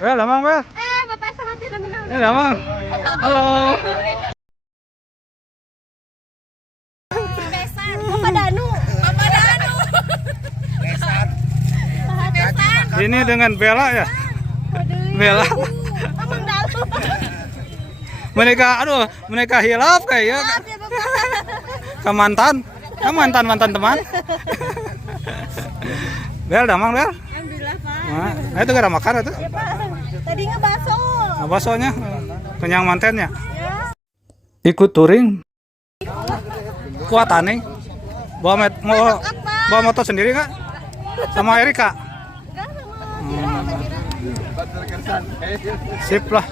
Bel, damang Bel. Bapak sama tidak benar. Damang. Halo. Besan. Bapak Danu. Bapak Danu. Besan. Besan. Ini dengan Bella ya. Bella. Abang Dalu. Mereka hilaf kayak Maaf ya Bapak. mantan teman. Bel, damang Bel. Alhamdulillah Pak. Nah, itu gara makan itu. Ya Pak. Tadi ngebaso. Nah, baksonya kenyang mantennya. Ya. Ikut touring. Kuatan nih. Bawa motor sendiri nggak? Sama Erika. Enggak sama. Sip lah.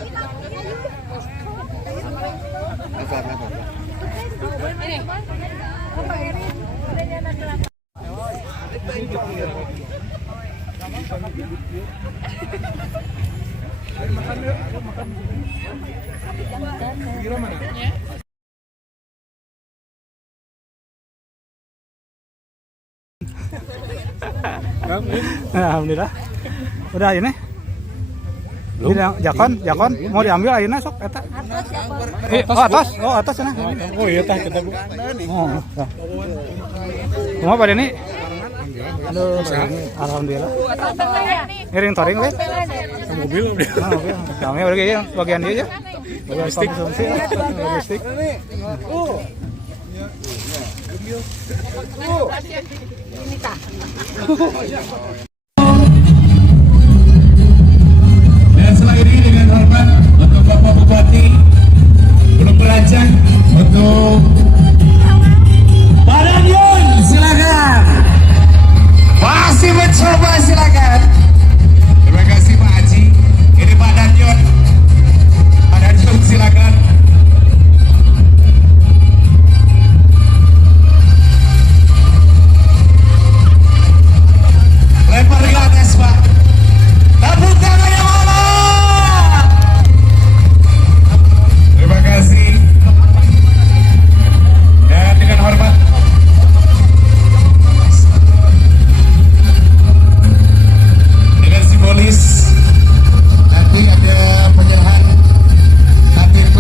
Alhamdulillah. Udah ini. Jakon mau diambil ayeuna sok eta. Atas. Atas sana. Oh iya tah kita Bu. Oh. Mau pada ini? Aduh, alhamdulillah. Ngiring touring lihat. Mobil. Kami bagian dia aja. Bagian konsumsi. Logistik. Ini Kak. Dan setelah ini dengan hormat untuk Bapak Bupati belum beranjak untuk Pak Danyun, silakan. Masih mencoba, silakan. Terima kasih Pak Haji. Ini Pak Danyun. Pak Danyun silakan. Lempar ke atas Pak. Tepuk tangan yang mana? Terima kasih. Dan dengan hormat dengan simbolis nanti ada penyerahan KTP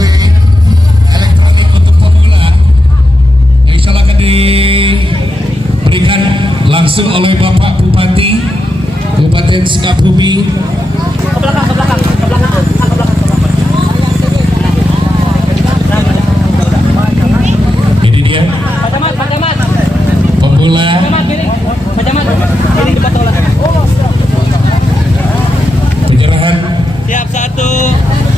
elektronik untuk pemula yang insya Allah akan diberikan langsung oleh Bapak Bupati Kabupaten Sukabumi. Ini dia pemula penyerahan. Siap 1,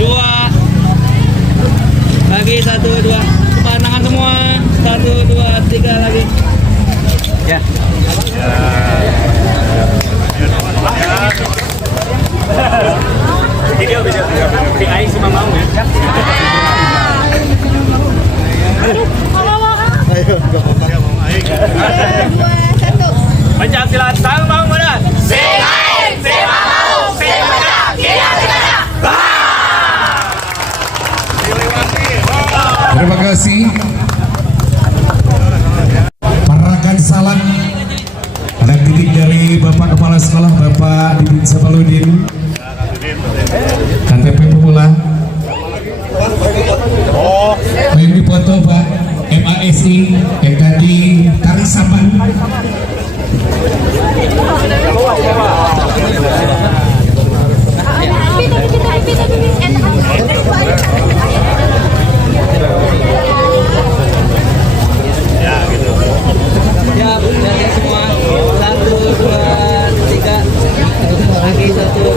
2 lagi 1, 2 pandangan semua 1, 2, 3 lagi ya. Video PI cuma mau ya. Pancasila sang mau mana? Selain sema mau, sema kira-kira. Terima kasih. Parakan salam ada titik dari Bapak Kepala Sekolah Bapak Didin Sabaludin KTP pemula. Yang dipoto Pak MASI MKD Karisapan. Siap, semua 1, 2, 3 lagi 1,